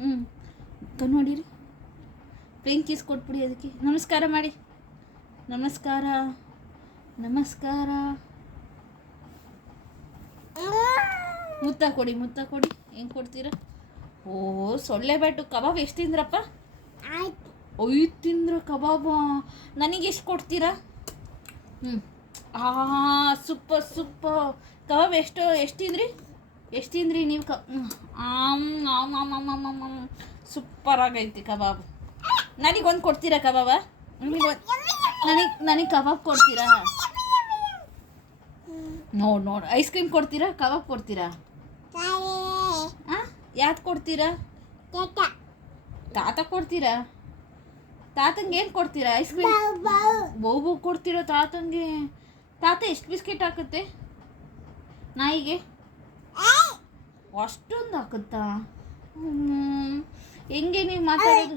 ಹ್ಞೂ ಕಣ್ಣು ನೋಡಿರಿ, ಪ್ಲೇನ್ ಕೀಸ್ ಕೊಟ್ಬಿಡಿ ಅದಕ್ಕೆ. ನಮಸ್ಕಾರ ಮಾಡಿ, ನಮಸ್ಕಾರ ನಮಸ್ಕಾರ. ಮುತ್ತ ಕೊಡಿ, ಮುತ್ತ ಕೊಡಿ. ಹೆಂಗೆ ಕೊಡ್ತೀರಾ? ಓ ಸೊಳ್ಳೆ ಬ್ಯಾಟು. ಕಬಾಬ್ ಎಷ್ಟು ತಿಂದ್ರಪ್ಪ? 5 ತಿಂದ್ರ ಕಬಾಬ. ನನಗೆ ಎಷ್ಟು ಕೊಡ್ತೀರಾ? ಹ್ಞೂ ಸೂಪರ್ ಸೂಪರ್. ಕಬಾಬ್ ಎಷ್ಟು ತಿಂದ್ರಿ ನೀವು? ಸೂಪರ್ ಆಗೈತಿ ಕಬಾಬ್. ನನಗೊಂದು ಕೊಡ್ತೀರಾ ಕಬಾಬ? ನನಗೆ ಕಬಾಬ್ ಕೊಡ್ತೀರಾ? ನೋಡು ಐಸ್ ಕ್ರೀಮ್ ಕೊಡ್ತೀರಾ? ಕಬಾಬ್ ಕೊಡ್ತೀರಾ? ಹಾಂ ಯಾವ್ದು ಕೊಡ್ತೀರಾ? ತಾತ ಕೊಡ್ತೀರಾ? ತಾತಂಗೆ ಏನು ಕೊಡ್ತೀರಾ? ಐಸ್ ಕ್ರೀಮ್ ಬಹು ಕೊಡ್ತೀರಾ ತಾತಂಗೆ? ತಾತ ಎಷ್ಟು ಬಿಸ್ಕೆಟ್ ಹಾಕುತ್ತೆ ನಾಯಿಗೆ? ಅಷ್ಟೊಂದು ಹಾಕುತ್ತಾ? ಹೆಂಗೆ ನೀವು ಮಾತಾಡೋದು?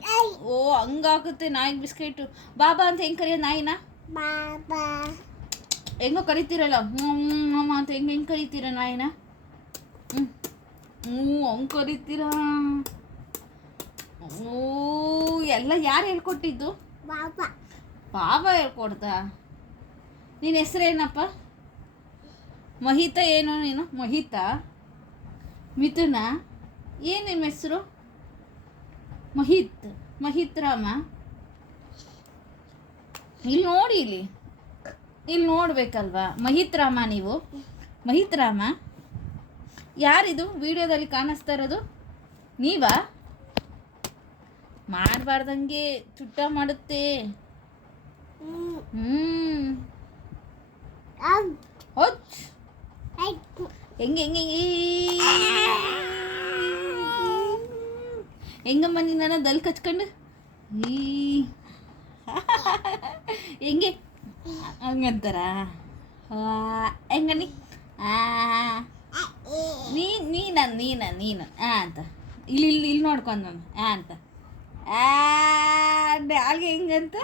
ಓ ಹಂಗಾಗುತ್ತೆ ನಾಯಿಗೆ ಬಿಸ್ಕೆಟು. ಬಾಬಾ ಅಂತ ಹೆಂಗೆ ಕರೆಯೋದು ನಾಯಿನ? ಹೆಂಗೋ ಕರಿತೀರಲ್ಲ ಅಮ್ಮ ಅಂತ ಹೆಂಗೆ ಕರಿತೀರ ನಾಯಿನ? ಹಂಗೆ ಕರಿತೀರಾ? ಓ ಎಲ್ಲ ಯಾರು ಹೇಳ್ಕೊಟ್ಟಿದ್ದು? ಬಾಬಾ ಹೇಳ್ಕೊಡ್ತಾ? ನಿನ್ನ ಹೆಸರೇನಪ್ಪ? ಮಹಿತ ಏನು ನೀನು? ಮಹಿತ, ಮಿಥುನ, ಏನು ನಿಮ್ಮ ಹೆಸರು? ಮಹಿತ್ ರಾಮ. ಇಲ್ಲಿ ನೋಡಿ, ಇಲ್ಲಿ ನೋಡ್ಬೇಕಲ್ವಾ? ಮಹಿತ್ ರಾಮ ನೀವು? ಮಹಿತ್ ರಾಮ ಯಾರಿದು ವಿಡಿಯೋದಲ್ಲಿ ಕಾಣಿಸ್ತಾ ಇರೋದು? ನೀವಾ? ಮಾಡಬಾರ್ದಂಗೆ ಚುಟ್ಟ ಮಾಡುತ್ತೆ. ಹೆಂಗೆ ಹೆಂಗಮ್ಮ ನಿನ್ನ ದಲ್ ಕಚ್ಕೊಂಡು ಹೆಂಗೆ ಹಂಗಂತಾರ? ಹೆಂಗನಿ ನೀನು ಅಂತ ಇಲ್ಲಿ ನೋಡ್ಕೊಂಡು ನಾನು ಅಂತ ಹಾಗೆ ಹೆಂಗಂತ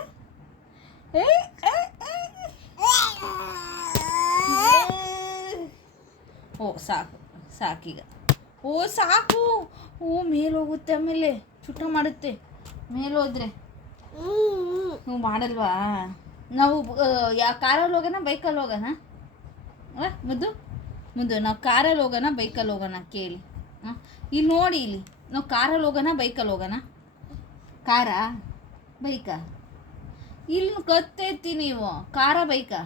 ಓ ಸಾಕೀಗ. ಓ ಸಾಕು. ಓ ಮೇಲೆ ಹೋಗುತ್ತೆ, ಆಮೇಲೆ ಚುಟ್ಟ ಮಾಡುತ್ತೆ ಮೇಲೆ ಹೋದ್ರೆ. ನೀವು ಮಾಡಲ್ವಾ? ನಾವು ಕಾರಲ್ಲಿ ಹೋಗೋಣ ಬೈಕಲ್ಲಿ ಹೋಗೋಣ? ಮುದ್ದು ನಾವು ಕಾರಲ್ಲಿ ಹೋಗೋಣ ಬೈಕಲ್ಲಿ ಹೋಗೋಣ ಕೇಳಿ? ಇಲ್ಲಿ ನೋಡಿ, ನಾವು ಕಾರಲ್ಲಿ ಹೋಗೋಣ ಬೈಕಲ್ಲಿ ಹೋಗೋಣ? ಕಾರಾ ಬೈಕಾ? ಇಲ್ಲಿ ಕತ್ತೈತಿ ನೀವು. ಕಾರಾ ಬೈಕಾ?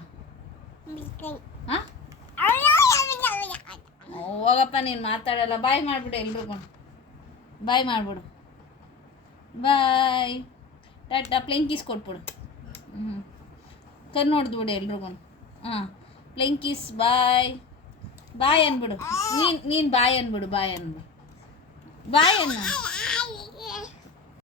ಹಾಂ ಹೋಗಪ್ಪ, ನೀನು ಮಾತಾಡಲ್ಲ. ಬಾಯ್ ಮಾಡಿಬಿಡು ಎಲ್ರಿಗೂ. ಬಾಯ್ ಮಾಡಿಬಿಡು. ಬಾಯ್ ಟಾಟಾ. ಪ್ಲೇನ್ ಕೀಸ್ ಕೊಟ್ಬಿಡು. ಕಣ್ಣು ನೋಡ್ದುಬಿಡು ಎಲ್ರಿಗೂ. ಹಾಂ ಪ್ಲೇನ್ ಕೀಸ್. ಬಾಯ್ ಅಂದ್ಬಿಡು. ನೀನು ಬಾಯ್ ಅಂದ್ಬಿಡು. ಬಾಯ್ ಅನ್ನು